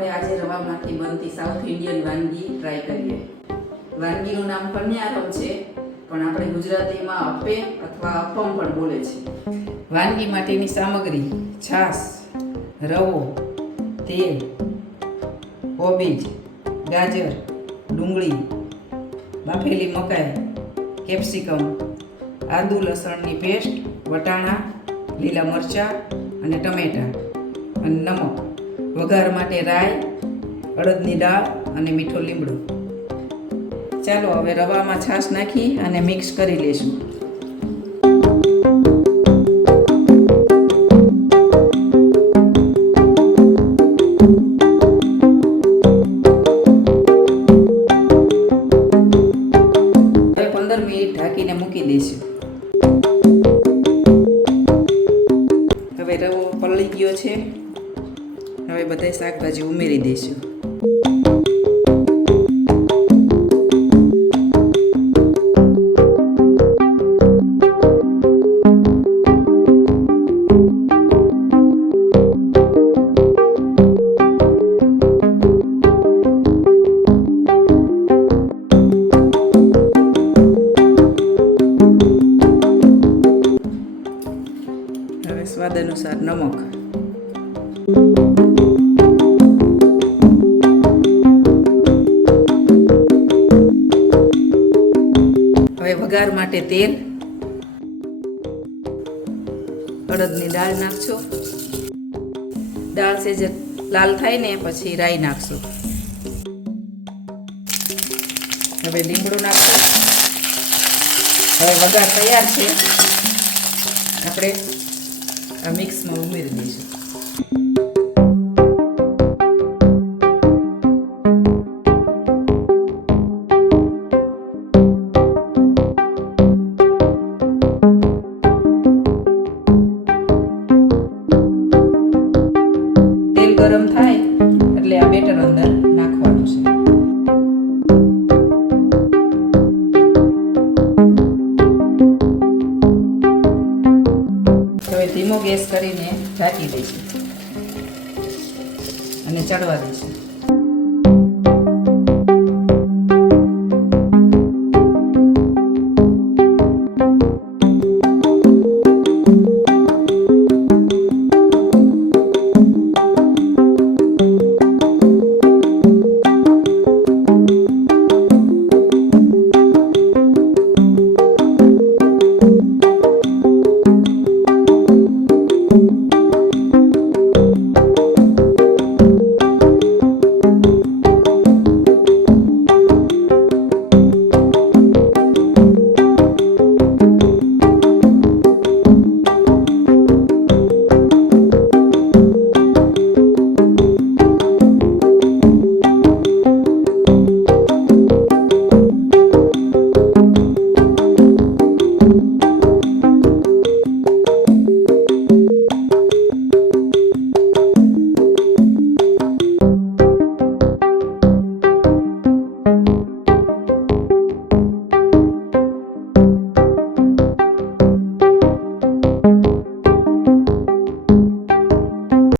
આપણે આજે રવામાંથી બનતી સાઉથ ઇન્ડિયન વાનગી ટ્રાય કરીએ. વાનગીનું નામ પન્યારમ છે, પણ આપણે ગુજરાતીમાં અપ્પે અથવા અપ્પમ પણ બોલે છે. વાનગી માટેની સામગ્રી: છાશ, રવો, તેલ, કોબીજ, ગાજર, ડુંગળી, બાફેલી મકાઈ, કેપ્સિકમ, આદુ લસણની પેસ્ટ, વટાણા, લીલા મરચાં અને ટમેટાં અને નમક. વઘાર માટે રાઈ, અડદની દાળ અને મીઠો લીમડો. ચાલો હવે રવામાં છાશ નાખી અને મિક્સ કરી લઈશું. હવે 15 મિનિટ ઢાંકીને મૂકી દઈશું. હવે રવો પલળી ગયો છે. હવે બધા શાકભાજી ઉમેરી દઈશું. હવે સ્વાદ અનુસાર નમક. હવે વઘાર માટે તેલ, અડદની દાળ નાખશો. દાળ સેજ લાલ થાય ને પછી રાઈ નાખશો. હવે લીમડો નાખશો. હવે વઘાર તૈયાર છે. આપણે આ મિક્સમાં ઉમેરી દઈશું. તેલ ગરમ થાય એટલે આ બેટર અંદર નાખવાનું છે. હવે ધીમો ગેસ કરીને ઢાંકી દઈશું અને ચડવા દઈશું.